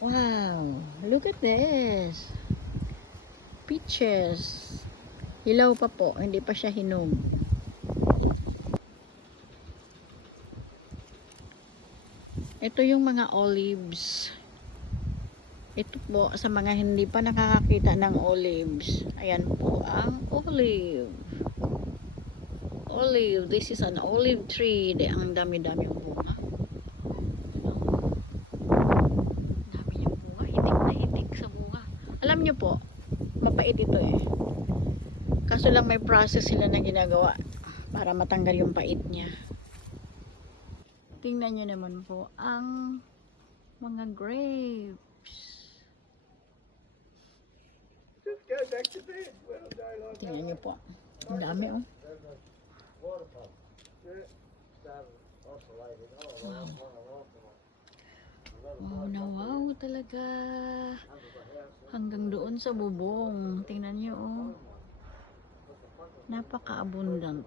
Wow, look at this. Peaches. Hilaw pa po, hindi pa siya hinog. Ito yung mga olives. Ito po, sa mga hindi pa nakakakita ng olives. Ayan po ang olive. Olive, this is an olive tree. Ang dami-dami yung bunga. Dami yung bunga, itik na itik sa bunga. Alam nyo po, mapait ito eh. Kaso lang may process sila na ginagawa para matanggal yung pait niya. Tingnan nyo naman po ang mga grapes. Tingnan nyo po. Ang dami oh. Wow na wow talaga. Hanggang doon sa bubong. Tingnan nyo oh. Napaka-abundant.